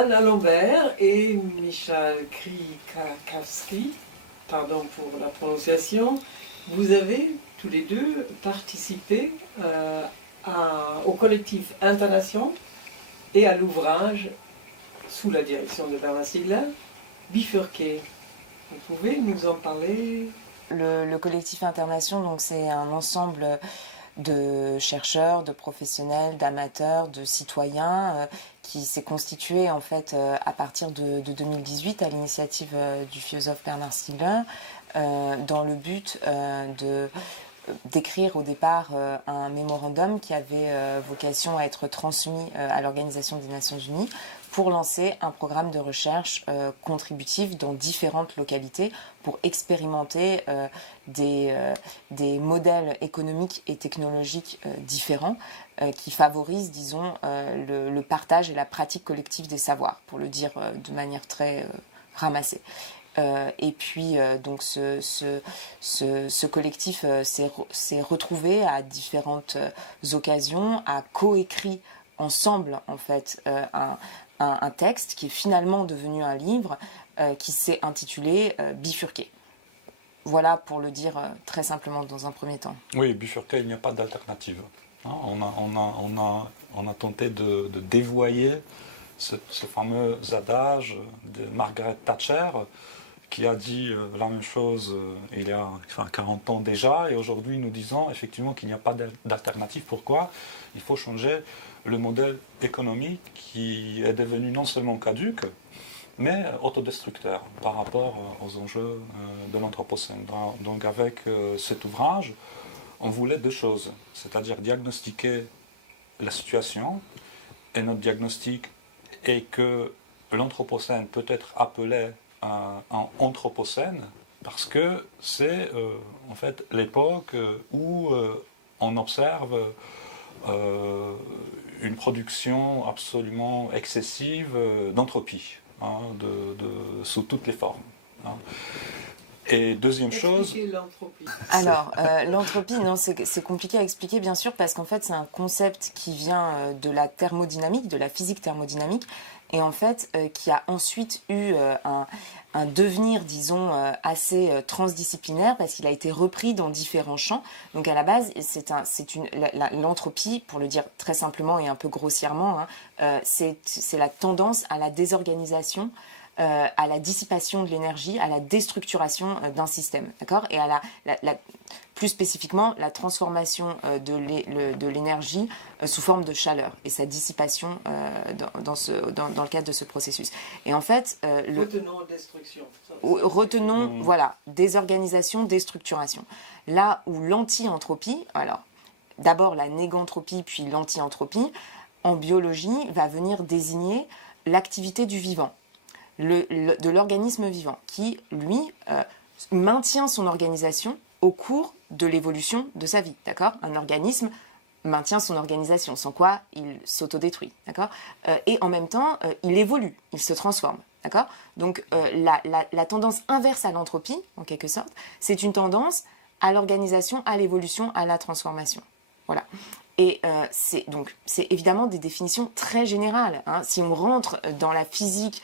Anna Lambert et Michal Krikakowski, pardon pour la prononciation, vous avez tous les deux participé au collectif Intonation et à l'ouvrage sous la direction de Bernard Stiegler, Bifurqué. Vous pouvez nous en parler? Le collectif Intonation, donc c'est un ensemble de chercheurs, de professionnels, d'amateurs, de citoyens qui s'est constitué en fait à partir de 2018 à l'initiative du philosophe Bernard Stiegler dans le but d'écrire au départ un mémorandum qui avait vocation à être transmis à l'Organisation des Nations Unies pour lancer un programme de recherche contributif dans différentes localités pour expérimenter des modèles économiques et technologiques différents qui favorisent, disons, le partage et la pratique collective des savoirs, pour le dire de manière très ramassée. Et puis donc ce collectif s'est retrouvé à différentes occasions, a coécrit ensemble en fait un texte qui est finalement devenu un livre qui s'est intitulé Bifurqué. Voilà pour le dire très simplement dans un premier temps. Oui, Bifurqué, il n'y a pas d'alternative. Hein, on a tenté de dévoyer ce fameux adage de Margaret Thatcher qui a dit la même chose il y a 40 ans déjà, et aujourd'hui nous disons effectivement qu'il n'y a pas d'alternative. Pourquoi? Il faut changer le modèle économique qui est devenu non seulement caduc, mais autodestructeur par rapport aux enjeux de l'Anthropocène. Donc avec cet ouvrage, on voulait deux choses, c'est-à-dire diagnostiquer la situation, et notre diagnostic est que l'Anthropocène peut être appelé un anthropocène parce que c'est en fait l'époque où on observe une production absolument excessive d'entropie, hein, sous toutes les formes. Hein. Et deuxième chose... l'entropie. Alors, l'entropie, non, c'est compliqué à expliquer, bien sûr, parce qu'en fait, c'est un concept qui vient de la thermodynamique, de la physique thermodynamique, et en fait, qui a ensuite eu un devenir, disons, assez transdisciplinaire, parce qu'il a été repris dans différents champs. Donc, à la base, l'entropie, pour le dire très simplement et un peu grossièrement, hein, c'est la tendance à la désorganisation, à la dissipation de l'énergie, à la déstructuration d'un système, d'accord? Et à plus spécifiquement, la transformation de l'énergie sous forme de chaleur et sa dissipation dans le cadre de ce processus. Et en fait... retenons destruction. Retenons, voilà, désorganisation, déstructuration. Là où l'anti-entropie, alors, d'abord la négantropie, puis l'anti-entropie, en biologie, va venir désigner l'activité du vivant. De l'organisme vivant, qui, lui, maintient son organisation au cours de l'évolution de sa vie, d'accord? Un organisme maintient son organisation, sans quoi il s'autodétruit, d'accord? Et en même temps, il évolue, il se transforme, d'accord? Donc, la tendance inverse à l'entropie, en quelque sorte, c'est une tendance à l'organisation, à l'évolution, à la transformation. Voilà. Et c'est évidemment des définitions très générales. Hein. Si on rentre dans la physique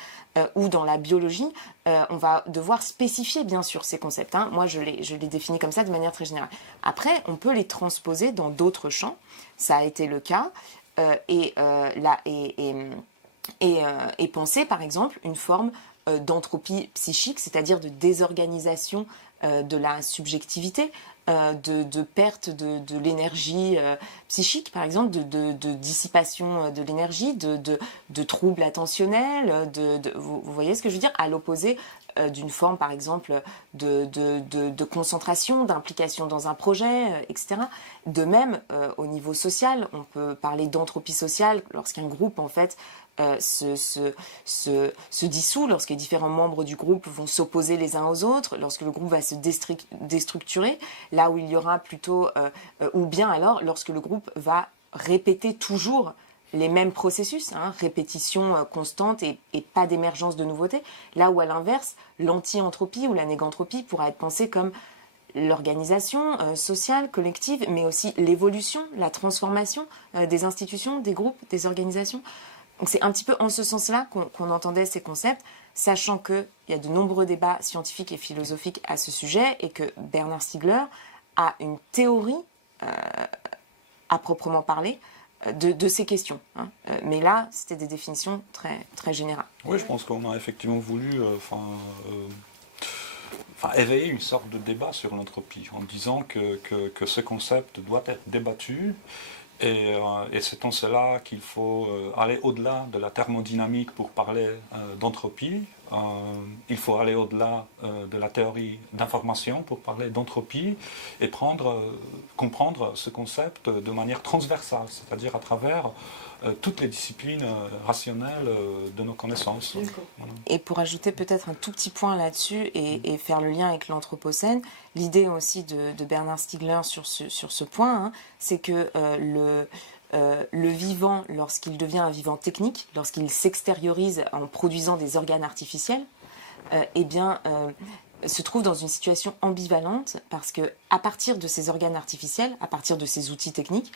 ou dans la biologie, on va devoir spécifier bien sûr ces concepts. Hein. Moi, je les définis comme ça de manière très générale. Après, on peut les transposer dans d'autres champs. Ça a été le cas. Et penser, par exemple, une forme d'entropie psychique, c'est-à-dire de désorganisation de la subjectivité, de perte de l'énergie psychique, par exemple, de dissipation de l'énergie, de troubles attentionnels, vous voyez ce que je veux dire, à l'opposé d'une forme, par exemple, de concentration, d'implication dans un projet, etc. De même, au niveau social, on peut parler d'entropie sociale lorsqu'un groupe, en fait, se dissout, lorsque les différents membres du groupe vont s'opposer les uns aux autres, lorsque le groupe va se déstructurer, là où il y aura plutôt, ou bien alors lorsque le groupe va répéter toujours les mêmes processus, hein, répétition constante et pas d'émergence de nouveautés, là où à l'inverse, l'anti-entropie ou la négantropie pourra être pensée comme l'organisation sociale, collective, mais aussi l'évolution, la transformation des institutions, des groupes, des organisations. Donc c'est un petit peu en ce sens-là qu'on entendait ces concepts, sachant qu'il y a de nombreux débats scientifiques et philosophiques à ce sujet et que Bernard Stiegler a une théorie à proprement parler de ces questions. Hein. Mais là, c'était des définitions très, très générales. Oui, je pense qu'on a effectivement voulu éveiller une sorte de débat sur l'entropie en disant que ce concept doit être débattu. Et c'est en cela qu'il faut aller au-delà de la thermodynamique pour parler d'entropie. Il faut aller au-delà de la théorie d'information pour parler d'entropie et comprendre ce concept de manière transversale, c'est-à-dire à travers toutes les disciplines rationnelles de nos connaissances. Voilà. Et pour ajouter peut-être un tout petit point là-dessus et faire le lien avec l'Anthropocène, l'idée aussi de Bernard Stiegler sur ce point, hein, c'est que le vivant, lorsqu'il devient un vivant technique, lorsqu'il s'extériorise en produisant des organes artificiels, se trouve dans une situation ambivalente parce que à partir de ces organes artificiels, à partir de ces outils techniques,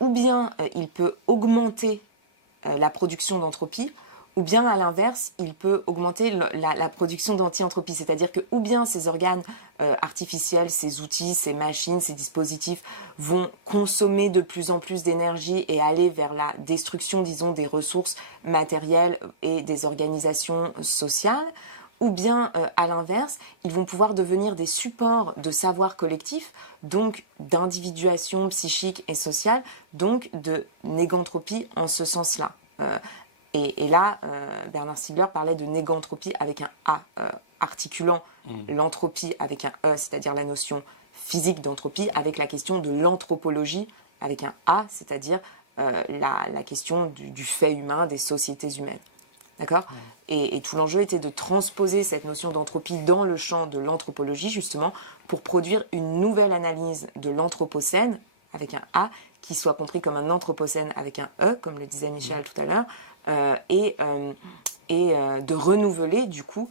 ou bien il peut augmenter la production d'entropie, ou bien à l'inverse, il peut augmenter la production d'anti-entropie. C'est-à-dire que ou bien ces organes artificiels, ces outils, ces machines, ces dispositifs vont consommer de plus en plus d'énergie et aller vers la destruction, disons, des ressources matérielles et des organisations sociales, ou bien, à l'inverse, ils vont pouvoir devenir des supports de savoir collectif, donc d'individuation psychique et sociale, donc de négantropie en ce sens-là. Et là, Bernard Stiegler parlait de négantropie avec un A, articulant l'entropie avec un E, c'est-à-dire la notion physique d'entropie, avec la question de l'anthropologie avec un A, c'est-à-dire la question du fait humain, des sociétés humaines. D'accord ? Et tout l'enjeu était de transposer cette notion d'entropie dans le champ de l'anthropologie, justement, pour produire une nouvelle analyse de l'anthropocène, avec un A, qui soit compris comme un anthropocène avec un E, comme le disait Michel tout à l'heure, et de renouveler, du coup,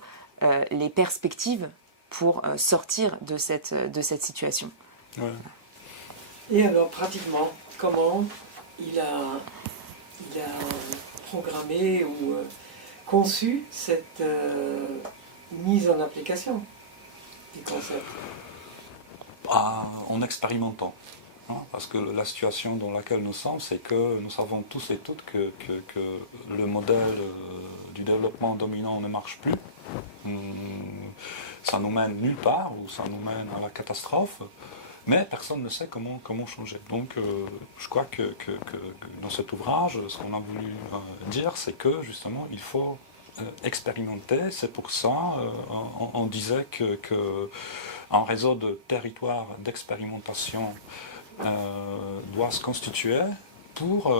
les perspectives pour sortir de cette situation. Ouais. Et alors, pratiquement, comment il a programmé ou conçu cette mise en application du concept? En expérimentant. Hein, parce que la situation dans laquelle nous sommes, c'est que nous savons tous et toutes que le modèle du développement dominant ne marche plus. Ça nous mène nulle part, ou ça nous mène à la catastrophe, mais personne ne sait comment changer. Donc je crois que dans cet ouvrage, ce qu'on a voulu dire, c'est que justement, il faut expérimenter. C'est pour ça, on disait que un réseau de territoires d'expérimentation doit se constituer pour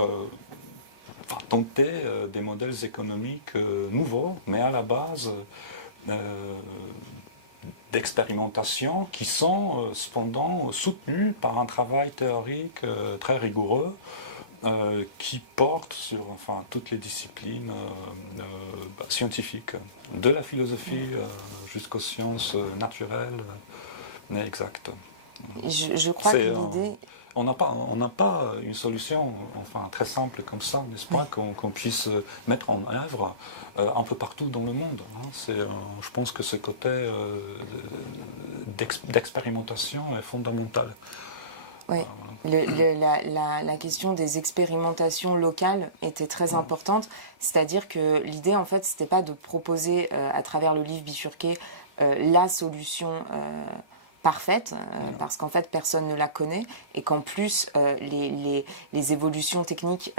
tenter des modèles économiques nouveaux, mais à la base d'expérimentation qui sont cependant soutenus par un travail théorique très rigoureux qui porte sur toutes les disciplines scientifiques, de la philosophie jusqu'aux sciences naturelles et exactes. Je crois que l'idée... On n'a pas une solution très simple comme ça, n'est-ce pas, qu'on puisse mettre en œuvre un peu partout dans le monde. Hein. Je pense que ce côté d'expérimentation est fondamental. Oui, la question des expérimentations locales était très importante, c'est-à-dire que l'idée, en fait, c'était pas de proposer à travers le livre bifurqué la solution parfaite, parce qu'en fait personne ne la connaît et qu'en plus les évolutions techniques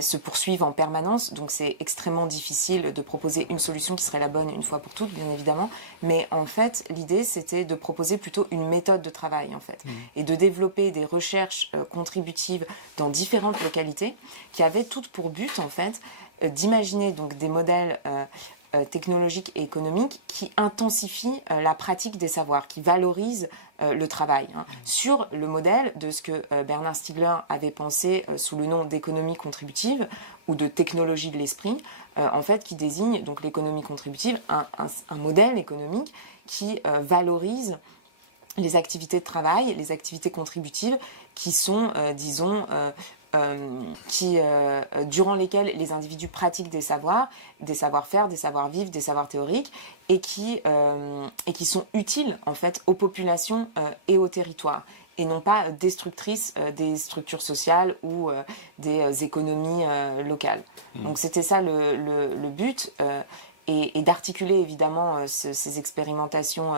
se poursuivent en permanence, donc c'est extrêmement difficile de proposer une solution qui serait la bonne une fois pour toutes, bien évidemment, mais en fait l'idée c'était de proposer plutôt une méthode de travail en fait, et de développer des recherches contributives dans différentes localités qui avaient toutes pour but en fait d'imaginer donc des modèles technologiques et économiques qui intensifient la pratique des savoirs, qui valorisent le travail, hein, sur le modèle de ce que Bernard Stiegler avait pensé sous le nom d'économie contributive ou de technologie de l'esprit, en fait, qui désigne donc l'économie contributive, un modèle économique qui valorise les activités de travail, les activités contributives qui sont, disons, durant lesquels les individus pratiquent des savoirs, des savoir-faire, des savoir-vivre, des savoirs théoriques, et qui sont utiles en fait aux populations et aux territoires, et non pas destructrices des structures sociales ou des économies locales. Donc c'était ça le but. Et d'articuler évidemment ces expérimentations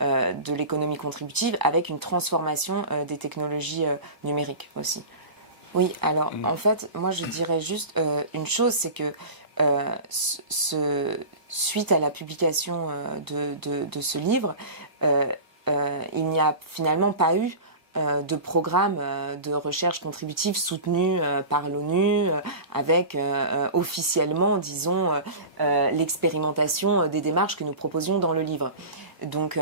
de l'économie contributive avec une transformation des technologies numériques aussi. Oui, alors en fait, moi je dirais juste une chose, c'est que suite à la publication de ce livre, il n'y a finalement pas eu de programme de recherche contributive soutenu par l'ONU avec officiellement, disons, l'expérimentation des démarches que nous proposions dans le livre. Donc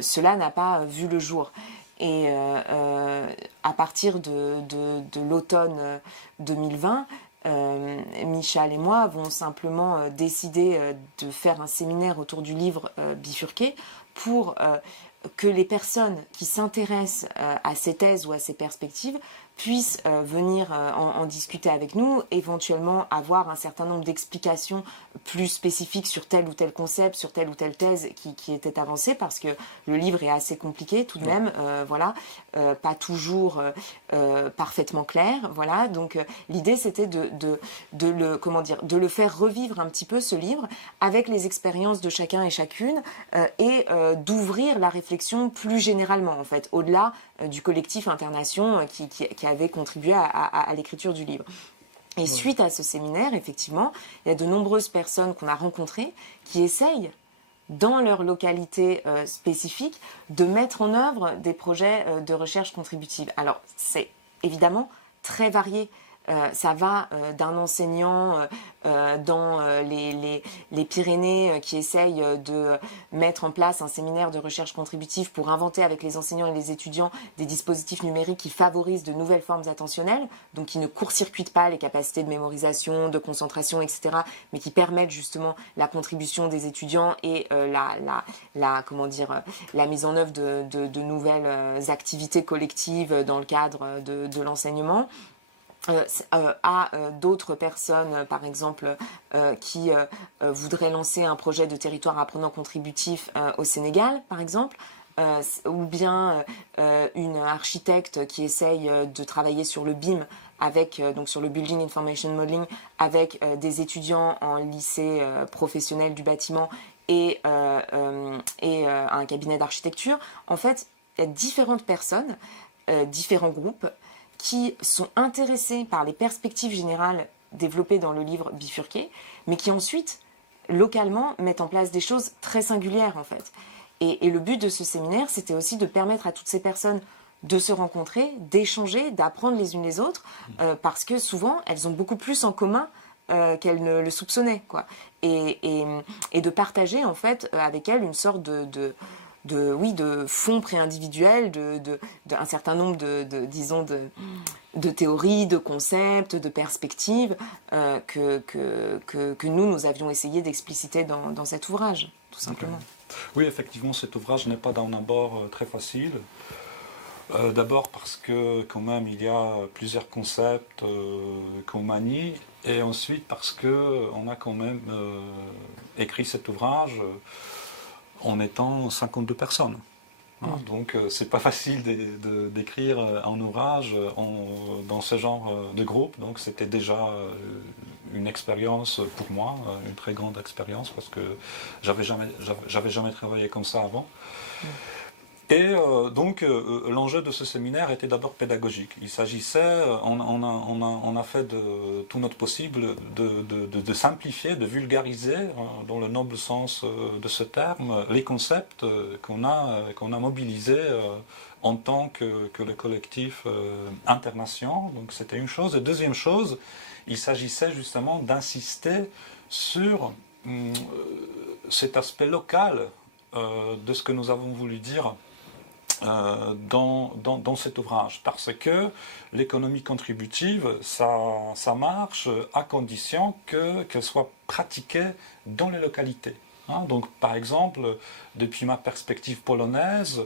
cela n'a pas vu le jour. Et à partir de l'automne 2020, Michal et moi avons simplement décidé de faire un séminaire autour du livre bifurqué pour que les personnes qui s'intéressent à ces thèses ou à ces perspectives puissent venir en discuter avec nous, éventuellement avoir un certain nombre d'explications plus spécifiques sur tel ou tel concept, sur telle ou telle thèse qui était avancée, parce que le livre est assez compliqué tout de même, voilà, pas toujours parfaitement clair, voilà. Donc l'idée c'était de le faire revivre un petit peu, ce livre, avec les expériences de chacun et chacune, et d'ouvrir la réflexion plus généralement en fait, au-delà du collectif Internation qui avait contribué à l'écriture du livre. Et suite à ce séminaire, effectivement, il y a de nombreuses personnes qu'on a rencontrées qui essayent, dans leur localité spécifique, de mettre en œuvre des projets de recherche contributive. Alors, c'est évidemment très varié. Ça va d'un enseignant dans les Pyrénées qui essaye de mettre en place un séminaire de recherche contributive pour inventer avec les enseignants et les étudiants des dispositifs numériques qui favorisent de nouvelles formes attentionnelles, donc qui ne court-circuitent pas les capacités de mémorisation, de concentration, etc., mais qui permettent justement la contribution des étudiants et la mise en œuvre de nouvelles activités collectives dans le cadre de l'enseignement. À d'autres personnes, par exemple, qui voudraient lancer un projet de territoire apprenant contributif au Sénégal, par exemple, ou bien une architecte qui essaye de travailler sur le BIM, donc sur le Building Information Modeling, avec des étudiants en lycée professionnel du bâtiment et un cabinet d'architecture. En fait, il y a différentes personnes, différents groupes, qui sont intéressés par les perspectives générales développées dans le livre bifurqué, mais qui ensuite, localement, mettent en place des choses très singulières, en fait. Et le but de ce séminaire, c'était aussi de permettre à toutes ces personnes de se rencontrer, d'échanger, d'apprendre les unes les autres, parce que souvent, elles ont beaucoup plus en commun qu'elles ne le soupçonnaient, quoi. Et de partager, en fait, avec elles une sorte de fonds préindividuels, un certain nombre de théories, de concepts, de perspectives que nous avions essayé d'expliciter dans cet ouvrage, tout simplement. Okay. Oui, effectivement, cet ouvrage n'est pas d'un abord très facile. D'abord parce que quand même il y a plusieurs concepts qu'on manie, et ensuite parce qu'on a quand même écrit cet ouvrage en étant 52 personnes. Donc c'est pas facile d'écrire un ouvrage dans ce genre de groupe, donc c'était déjà une expérience pour moi, une très grande expérience, parce que j'avais jamais travaillé comme ça avant. Et donc l'enjeu de ce séminaire était d'abord pédagogique. Il s'agissait, on a fait de tout notre possible de simplifier, de vulgariser, dans le noble sens de ce terme, les concepts qu'on a mobilisés en tant que le collectif Internation. Donc c'était une chose. Et deuxième chose, il s'agissait justement d'insister sur cet aspect local de ce que nous avons voulu dire dans cet ouvrage, parce que l'économie contributive, ça marche à condition qu'elle soit pratiquée dans les localités. Donc par exemple, depuis ma perspective polonaise,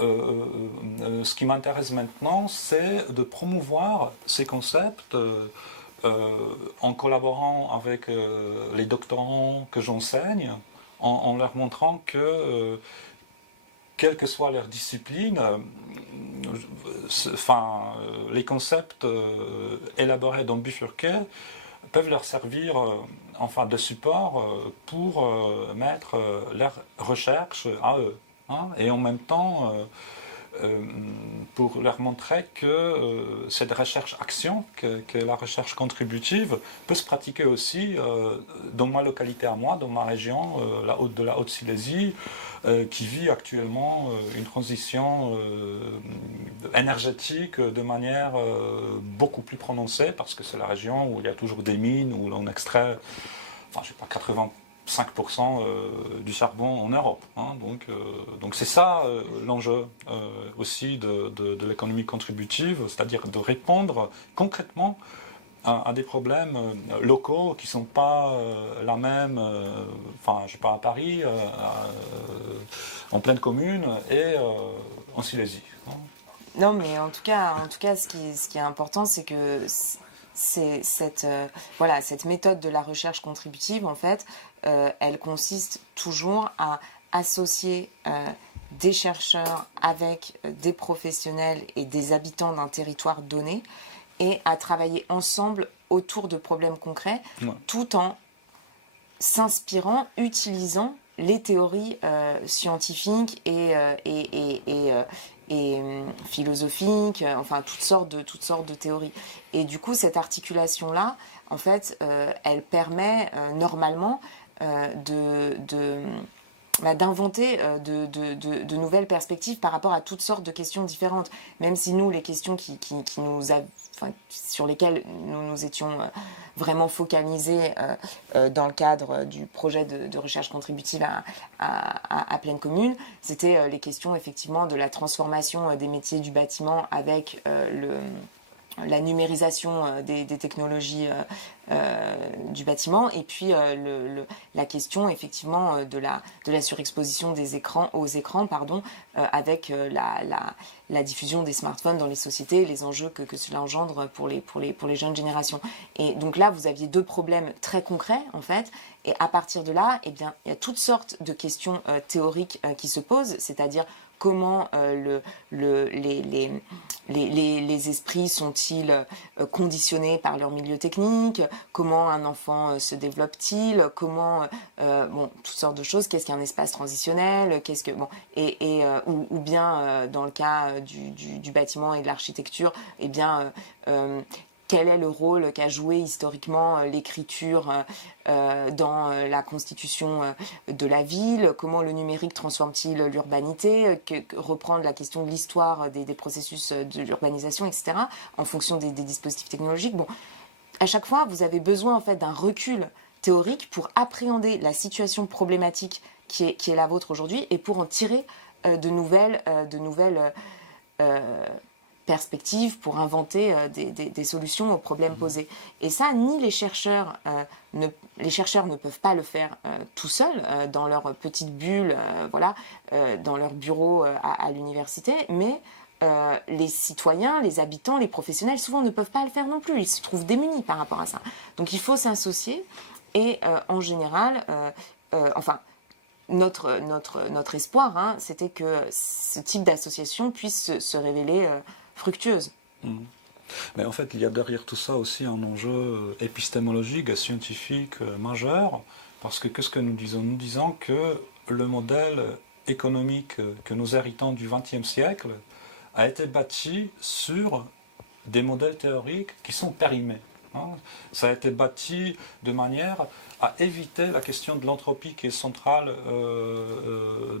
ce qui m'intéresse maintenant, c'est de promouvoir ces concepts en collaborant avec les doctorants que j'enseigne, en leur montrant que, quelle que soit leur discipline, les concepts élaborés dans Bifurquet peuvent leur servir de support pour mettre leur recherche à eux. Hein, et en même temps, pour leur montrer que cette recherche-action, que la recherche contributive, peut se pratiquer aussi dans ma localité à moi, dans ma région, de la Haute-Silésie, qui vit actuellement une transition énergétique de manière beaucoup plus prononcée, parce que c'est la région où il y a toujours des mines, où l'on extrait, je sais pas, 85% du charbon en Europe. Hein, donc c'est ça l'enjeu aussi de l'économie contributive, c'est-à-dire de répondre concrètement à des problèmes locaux qui ne sont pas la même, je ne sais pas, à Paris, en pleine commune et en Silésie. Hein. Non, mais en tout cas ce qui est important, c'est que c'est cette méthode de la recherche contributive, en fait, elle consiste toujours à associer des chercheurs avec des professionnels et des habitants d'un territoire donné et à travailler ensemble autour de problèmes concrets, tout en s'inspirant, utilisant les théories scientifiques et philosophiques, toutes sortes de théories. Et du coup, cette articulation-là, en fait, elle permet normalement d'inventer de nouvelles perspectives par rapport à toutes sortes de questions différentes. Même si nous, les questions sur lesquelles nous étions vraiment focalisés dans le cadre du projet de recherche contributive à Pleine Commune, c'était les questions effectivement de la transformation des métiers du bâtiment avec la numérisation des technologies du bâtiment, et puis la question effectivement de la surexposition des écrans avec la diffusion des smartphones dans les sociétés, les enjeux que cela engendre pour les jeunes générations. Et donc là, vous aviez deux problèmes très concrets en fait, et à partir de là, il y a toutes sortes de questions théoriques qui se posent, c'est-à-dire comment les esprits sont-ils conditionnés par leur milieu technique, comment un enfant se développe-t-il, comment toutes sortes de choses, qu'est-ce qu'un espace transitionnel, ou bien dans le cas du bâtiment et de l'architecture, quel est le rôle qu'a joué historiquement l'écriture dans la constitution de la ville, comment le numérique transforme-t-il l'urbanité, reprendre la question de l'histoire des processus de l'urbanisation, etc., en fonction des dispositifs technologiques. Bon, à chaque fois, vous avez besoin en fait d'un recul théorique pour appréhender la situation problématique qui est la vôtre aujourd'hui et pour en tirer de nouvelles perspectives pour inventer des solutions aux problèmes posés. Et ça, ni les chercheurs ne peuvent pas le faire tout seuls dans leur petite bulle, dans leur bureau à l'université, mais les citoyens, les habitants, les professionnels, souvent ne peuvent pas le faire non plus. Ils se trouvent démunis par rapport à ça. Donc il faut s'associer et en général, notre espoir, c'était que ce type d'association puisse se révéler fructueuse. Mais en fait, il y a derrière tout ça aussi un enjeu épistémologique et scientifique majeur, parce que qu'est-ce que nous disons? Nous disons que le modèle économique que nous héritons du XXe siècle a été bâti sur des modèles théoriques qui sont périmés. Hein. Ça a été bâti de manière à éviter la question de l'entropie qui est centrale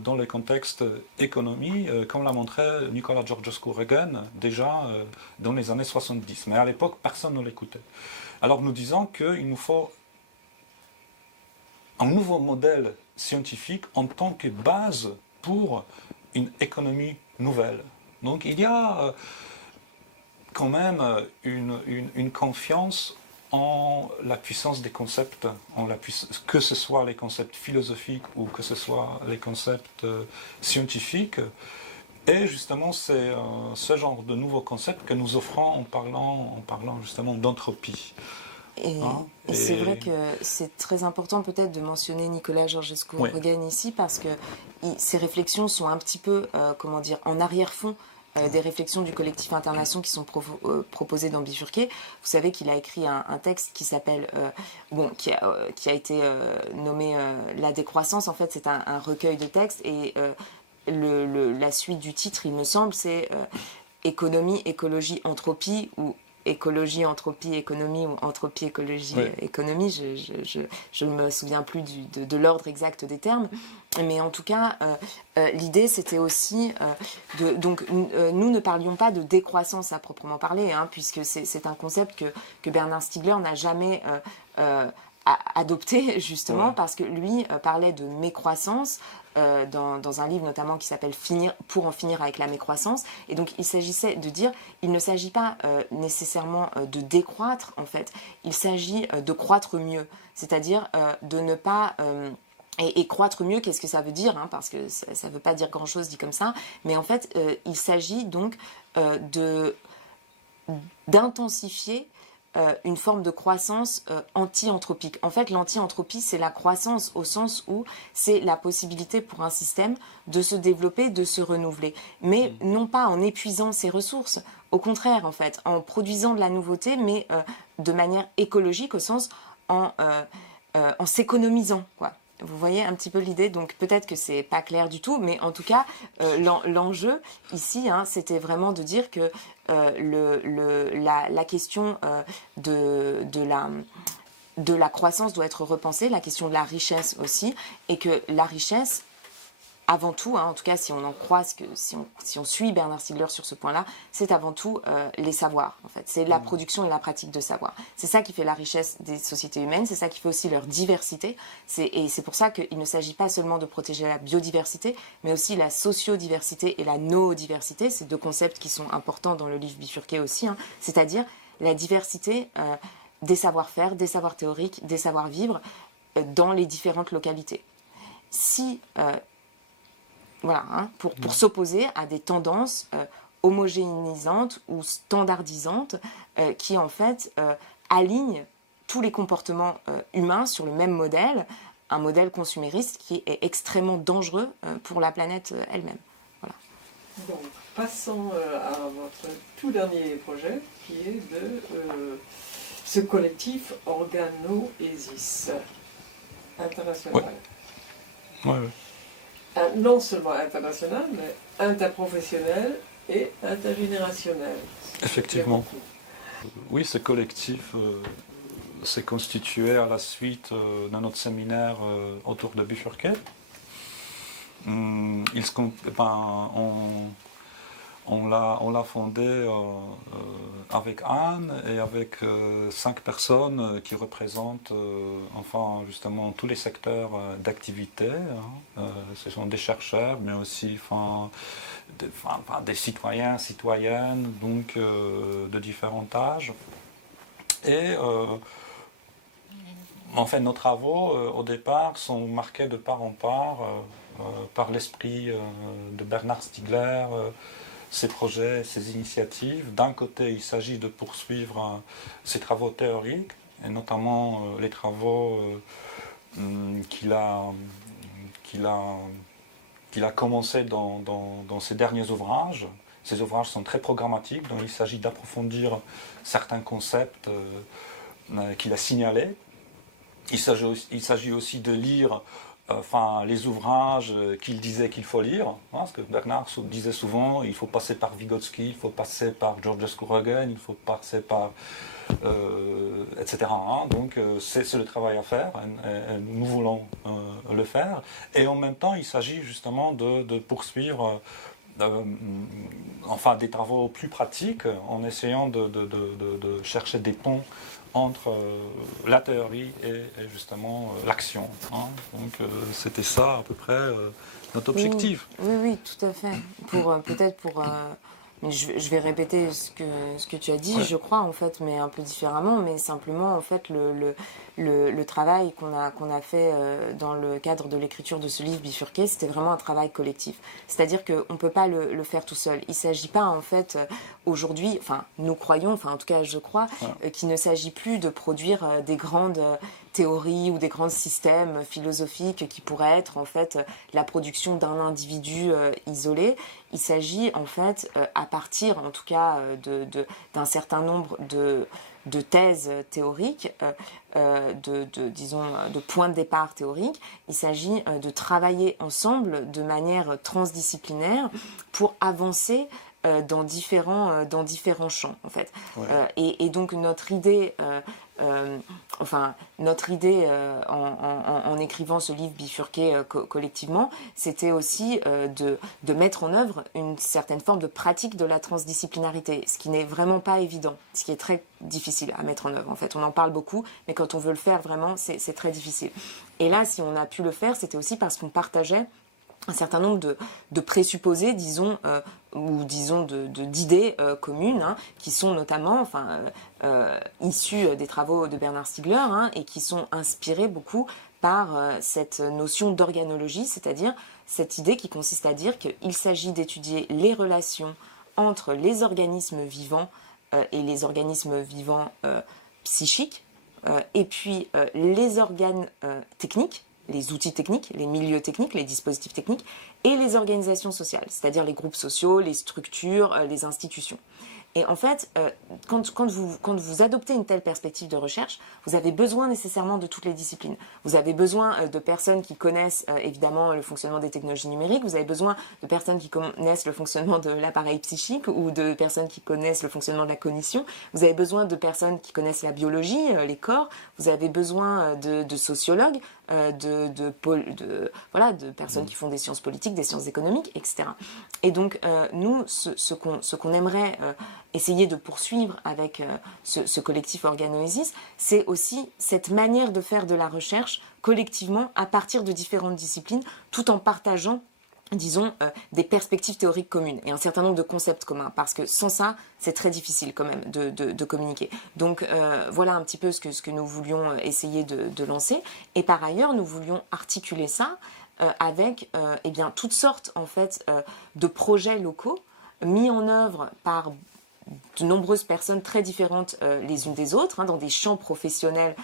dans le contexte économie, comme l'a montré Nicolas Georgescu-Roegen déjà dans les années 70. Mais à l'époque, personne ne l'écoutait. Alors nous disons qu'il nous faut un nouveau modèle scientifique en tant que base pour une économie nouvelle. Donc il y a quand même une confiance en la puissance des concepts, que ce soit les concepts philosophiques ou que ce soit les concepts scientifiques, Et justement, c'est ce genre de nouveau concept que nous offrons en parlant justement d'entropie. Et, Hein, et c'est vrai que c'est très important peut-être de mentionner Nicolas Georgescu-Roegen ici parce que ces réflexions sont un petit peu, comment dire, en arrière-fond des réflexions du collectif Internation qui sont proposées dans Bifurqué. Vous savez qu'il a écrit un texte qui s'appelle, qui a été nommé La décroissance. En fait, c'est un recueil de textes et la suite du titre, il me semble, c'est économie, écologie, entropie ou écologie, entropie, économie ou entropie, écologie, économie. Je ne me souviens plus de l'ordre exact des termes. Mais en tout cas, l'idée, c'était aussi donc nous ne parlions pas de décroissance à proprement parler, hein, puisque c'est un concept que Bernard Stiegler n'a jamais adopté, justement, parce que lui parlait de mécroissance dans un livre notamment qui s'appelle Pour en finir avec la mécroissance. Et donc il s'agissait de dire, il ne s'agit pas nécessairement de décroître en fait, il s'agit de croître mieux, c'est-à-dire de ne pas... Et croître mieux, qu'est-ce que ça veut dire, hein, parce que ça ne veut pas dire grand-chose dit comme ça, mais en fait il s'agit donc d'intensifier une forme de croissance anti-anthropique. En fait, l'anti-anthropie, c'est la croissance au sens où c'est la possibilité pour un système de se développer, de se renouveler. Mais non pas en épuisant ses ressources, au contraire, en fait, en produisant de la nouveauté, mais de manière écologique, au sens en s'économisant, quoi. Vous voyez un petit peu l'idée, donc peut-être que c'est pas clair du tout, mais en tout cas, l'enjeu ici, hein, c'était vraiment de dire que la question de la croissance doit être repensée, la question de la richesse aussi, et que la richesse, avant tout, hein, en tout cas si on en croit, si on suit Bernard Stiegler sur ce point-là, c'est avant tout les savoirs. En fait, c'est la production et la pratique de savoir. C'est ça qui fait la richesse des sociétés humaines, c'est ça qui fait aussi leur diversité. Et c'est pour ça qu'il ne s'agit pas seulement de protéger la biodiversité, mais aussi la sociodiversité et la noodiversité. C'est deux concepts qui sont importants dans le livre Bifurqué aussi, hein, c'est-à-dire la diversité des savoir-faire, des savoirs théoriques, des savoir-vivre dans les différentes localités. Si voilà, hein, pour s'opposer à des tendances homogénéisantes ou standardisantes qui en fait alignent tous les comportements humains sur le même modèle, un modèle consumériste qui est extrêmement dangereux pour la planète elle-même. Voilà. Donc, passons à votre tout dernier projet qui est de ce collectif Organoesis international. Ouais. Ouais. Non seulement international, mais interprofessionnel et intergénérationnel. Effectivement. Oui, ce collectif s'est constitué à la suite de notre séminaire autour de Bifurquet. On l'a fondé avec Anne et avec 5 personnes qui représentent enfin justement tous les secteurs d'activité. Hein. Ce sont des chercheurs, mais aussi des citoyens, citoyennes, donc de différents âges. Et en fait, nos travaux au départ sont marqués de part en part par l'esprit de Bernard Stiegler. Ces projets, ces initiatives. D'un côté, il s'agit de poursuivre ses travaux théoriques, et notamment les travaux qu'il a commencé dans ses derniers ouvrages. Ces ouvrages sont très programmatiques, donc il s'agit d'approfondir certains concepts qu'il a signalés. Il s'agit aussi de lire les ouvrages qu'il disait qu'il faut lire, hein, parce que Bernard disait souvent il faut passer par Vygotsky, il faut passer par Georgescu-Roegen, il faut passer par etc. Hein, donc c'est le travail à faire, et nous voulons le faire, et en même temps il s'agit justement de poursuivre des travaux plus pratiques en essayant de chercher des ponts entre la théorie et justement l'action. Hein. Donc c'était ça à peu près notre objectif. Oui, tout à fait. Peut-être pour mais je vais répéter ce que tu as dit, Ouais. je crois, en fait, mais un peu différemment, mais simplement, en fait, le travail qu'on a fait dans le cadre de l'écriture de ce livre bifurqué, c'était vraiment un travail collectif. C'est-à-dire qu'on ne peut pas le faire tout seul. Il ne s'agit pas, en fait, aujourd'hui, enfin, nous croyons, enfin, en tout cas, je crois, qu'il ne s'agit plus de produire des grandes théories ou des grands systèmes philosophiques qui pourraient être, en fait, la production d'un individu isolé. Il s'agit, en fait, à partir, en tout cas, d'un certain nombre de thèses théoriques, disons, de points de départ théoriques. Il s'agit de travailler ensemble de manière transdisciplinaire pour avancer dans différents champs, en fait. Ouais. Et donc notre idée, en écrivant ce livre bifurqué collectivement, c'était aussi de mettre en œuvre une certaine forme de pratique de la transdisciplinarité, ce qui n'est vraiment pas évident, ce qui est très difficile à mettre en œuvre. En fait, on en parle beaucoup, mais quand on veut le faire vraiment, c'est très difficile. Et là, si on a pu le faire, c'était aussi parce qu'on partageait un certain nombre de présupposés, disons, ou disons d'idées communes, hein, qui sont notamment issues des travaux de Bernard Stiegler, hein, et qui sont inspirées beaucoup par cette notion d'organologie, c'est-à-dire cette idée qui consiste à dire qu'il s'agit d'étudier les relations entre les organismes vivants et les organismes vivants psychiques, et puis les organes techniques, les outils techniques, les milieux techniques, les dispositifs techniques, et les organisations sociales, c'est-à-dire les groupes sociaux, les structures, les institutions. Et en fait, quand vous adoptez une telle perspective de recherche, vous avez besoin nécessairement de toutes les disciplines. Vous avez besoin de personnes qui connaissent évidemment le fonctionnement des technologies numériques, vous avez besoin de personnes qui connaissent le fonctionnement de l'appareil psychique ou de personnes qui connaissent le fonctionnement de la cognition, vous avez besoin de personnes qui connaissent la biologie, les corps, vous avez besoin de sociologues, de personnes qui font des sciences politiques, des sciences économiques, etc. Et donc, nous, ce qu'on aimerait essayer de poursuivre avec ce collectif Organoesis, c'est aussi cette manière de faire de la recherche collectivement à partir de différentes disciplines, tout en partageant, disons, des perspectives théoriques communes et un certain nombre de concepts communs, parce que sans ça, c'est très difficile quand même de communiquer. Donc voilà un petit peu ce que nous voulions essayer de lancer. Et par ailleurs, nous voulions articuler ça avec toutes sortes en fait, de projets locaux mis en œuvre par de nombreuses personnes très différentes les unes des autres, hein, dans des champs professionnels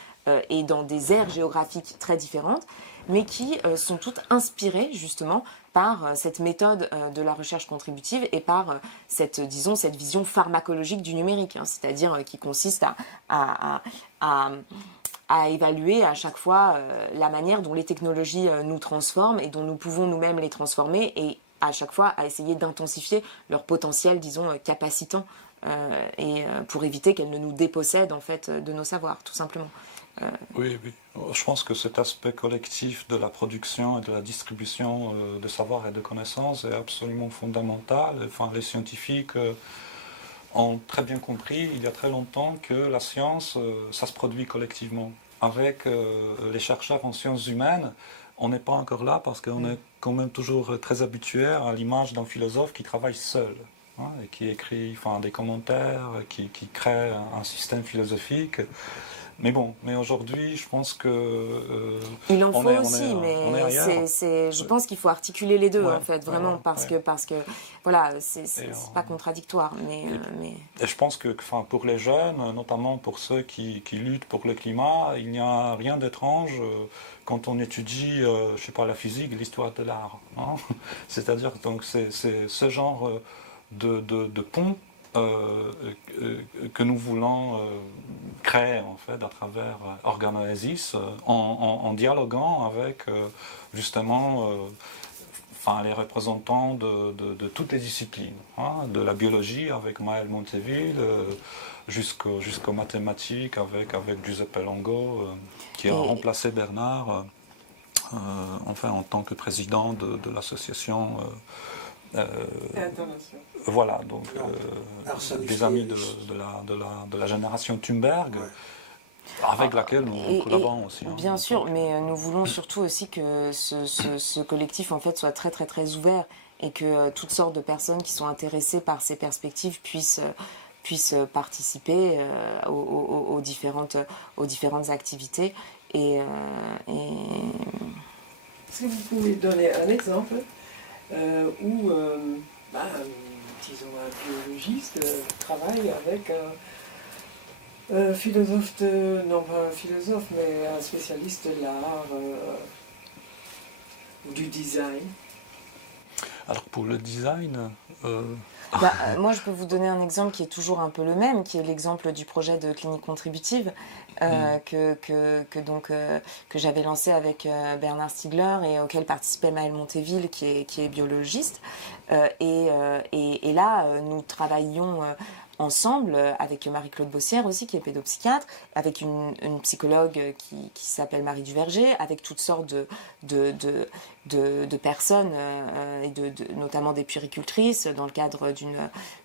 et dans des aires géographiques très différentes, mais qui sont toutes inspirées justement par cette méthode de la recherche contributive et par cette vision pharmacologique du numérique, hein, c'est-à-dire qui consiste à évaluer à chaque fois la manière dont les technologies nous transforment et dont nous pouvons nous-mêmes les transformer, et à chaque fois à essayer d'intensifier leur potentiel, disons, capacitant, pour éviter qu'elles ne nous dépossèdent en fait de nos savoirs, tout simplement. Oui. Je pense que cet aspect collectif de la production et de la distribution de savoir et de connaissances est absolument fondamental. Enfin, les scientifiques ont très bien compris il y a très longtemps que la science, ça se produit collectivement. Avec les chercheurs en sciences humaines, on n'est pas encore là parce qu'on est quand même toujours très habitué à l'image d'un philosophe qui travaille seul, hein, et qui écrit des commentaires, qui crée un système philosophique. Mais bon, aujourd'hui, je pense que il en faut aussi, mais je pense qu'il faut articuler les deux, en fait, vraiment, parce que voilà, c'est pas contradictoire. Et je pense que pour les jeunes, notamment pour ceux qui luttent pour le climat, il n'y a rien d'étrange quand on étudie, je sais pas, la physique, l'histoire de l'art, hein. C'est-à-dire, donc, c'est ce genre de pont que nous voulons créer en fait à travers Organoesis, en dialoguant avec justement les représentants de toutes les disciplines, hein, de la biologie avec Maël Monteville jusqu'aux mathématiques avec Giuseppe Longo qui a remplacé Bernard en tant que président de l'association voilà, donc des amis de la génération Thunberg, Avec laquelle nous collaborons aussi. Bien sûr, mais nous voulons surtout aussi que ce collectif en fait soit très très très ouvert et que toutes sortes de personnes qui sont intéressées par ces perspectives puissent participer aux différentes activités. Est-ce que vous pouvez donner un exemple où, disons, un biologiste travaille avec un philosophe, non pas un philosophe, mais un spécialiste de l'art ou du design? Alors pour le design... Moi, je peux vous donner un exemple qui est toujours un peu le même, qui est l'exemple du projet de clinique contributive que j'avais lancé avec Bernard Stiegler et auquel participait Maëlle Monteville, qui est biologiste. Et là, nous travaillons ensemble avec Marie-Claude Bossière aussi, qui est pédopsychiatre, avec une psychologue qui s'appelle Marie Duverger, avec toutes sortes de personnes, et notamment des puéricultrices, dans le cadre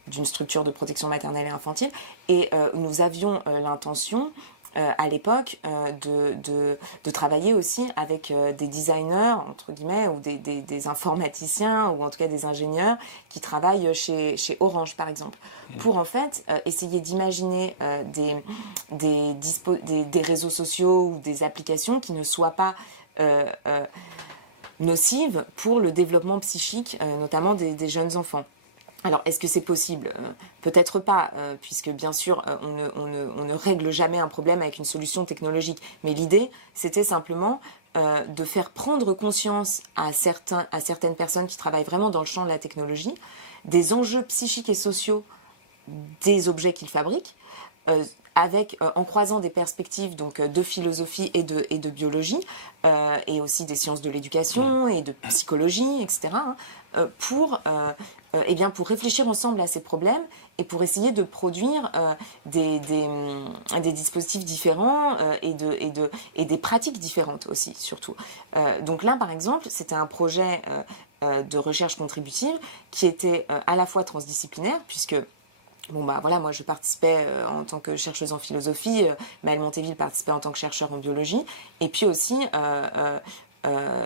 d'une structure de protection maternelle et infantile. Et nous avions l'intention, à l'époque, de travailler aussi avec des designers, entre guillemets, ou des informaticiens, ou en tout cas des ingénieurs qui travaillent chez Orange, par exemple, pour en fait essayer d'imaginer des réseaux sociaux ou des applications qui ne soient pas nocives pour le développement psychique, notamment des jeunes enfants. Alors, est-ce que c'est possible ? Peut-être pas, puisque bien sûr, on ne règle jamais un problème avec une solution technologique. Mais l'idée, c'était simplement de faire prendre conscience à certaines personnes qui travaillent vraiment dans le champ de la technologie des enjeux psychiques et sociaux des objets qu'ils fabriquent, en croisant des perspectives donc de philosophie et de biologie, et aussi des sciences de l'éducation et de psychologie, etc., pour réfléchir ensemble à ces problèmes et pour essayer de produire des dispositifs différents et des pratiques différentes aussi, surtout. Donc là, par exemple, c'était un projet de recherche contributive qui était à la fois transdisciplinaire, puisque moi je participais en tant que chercheuse en philosophie, Maëlle Monteville participait en tant que chercheur en biologie, et puis aussi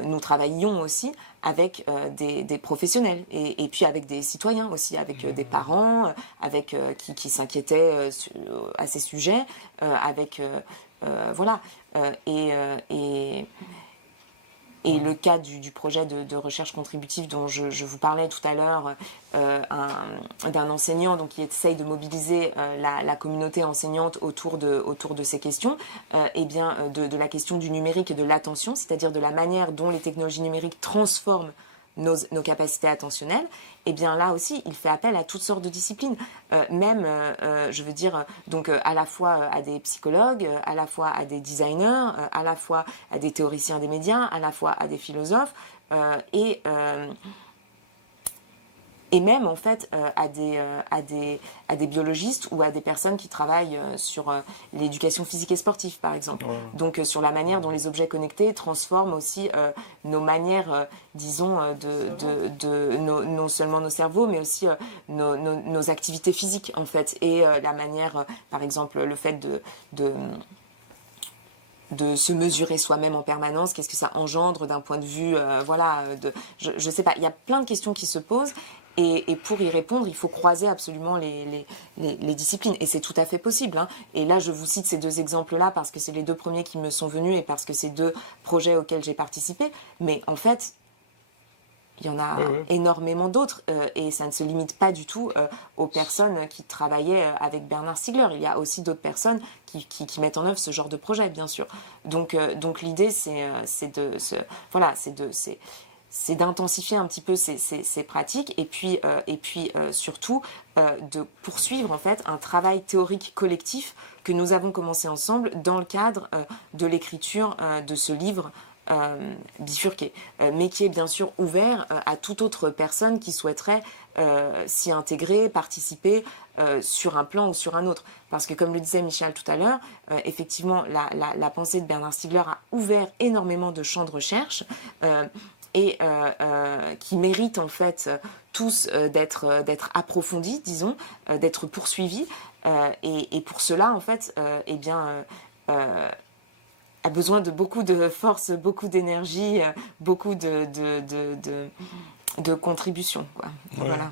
nous travaillions aussi avec des professionnels et puis avec des citoyens aussi, avec des parents, qui s'inquiétaient à ces sujets, et le cas du projet de recherche contributive dont je vous parlais tout à l'heure, d'un enseignant donc, qui essaye de mobiliser la communauté enseignante autour de ces questions, de la question du numérique et de l'attention, c'est-à-dire de la manière dont les technologies numériques transforment nos capacités attentionnelles, et bien là aussi, il fait appel à toutes sortes de disciplines, donc à la fois à des psychologues, à la fois à des designers, à la fois à des théoriciens des médias, à la fois à des philosophes, et même en fait à des biologistes ou à des personnes qui travaillent sur l'éducation physique et sportive, par exemple. Ouais. Donc sur la manière dont les objets connectés transforment aussi nos manières, disons, non seulement nos cerveaux, mais aussi nos activités physiques, en fait. Et la manière, par exemple, le fait de se mesurer soi-même en permanence, qu'est-ce que ça engendre d'un point de vue, je sais pas, il y a plein de questions qui se posent. Et pour y répondre, il faut croiser absolument les disciplines. Et c'est tout à fait possible. Hein. Et là, je vous cite ces deux exemples-là parce que c'est les deux premiers qui me sont venus et parce que c'est deux projets auxquels j'ai participé. Mais en fait, il y en a énormément d'autres. Et ça ne se limite pas du tout aux personnes qui travaillaient avec Bernard Stiegler. Il y a aussi d'autres personnes qui mettent en œuvre ce genre de projet, bien sûr. Donc l'idée, c'est d'intensifier un petit peu ces pratiques et puis surtout de poursuivre en fait un travail théorique collectif que nous avons commencé ensemble dans le cadre de l'écriture de ce livre bifurqué, mais qui est bien sûr ouvert à toute autre personne qui souhaiterait s'y intégrer, participer sur un plan ou sur un autre. Parce que comme le disait Michel tout à l'heure, effectivement la pensée de Bernard Stiegler a ouvert énormément de champs de recherche et qui méritent en fait tous d'être approfondis, disons, d'être poursuivis. Et pour cela, en fait, a besoin de beaucoup de force, beaucoup d'énergie, beaucoup de contribution, quoi. Ouais. Voilà.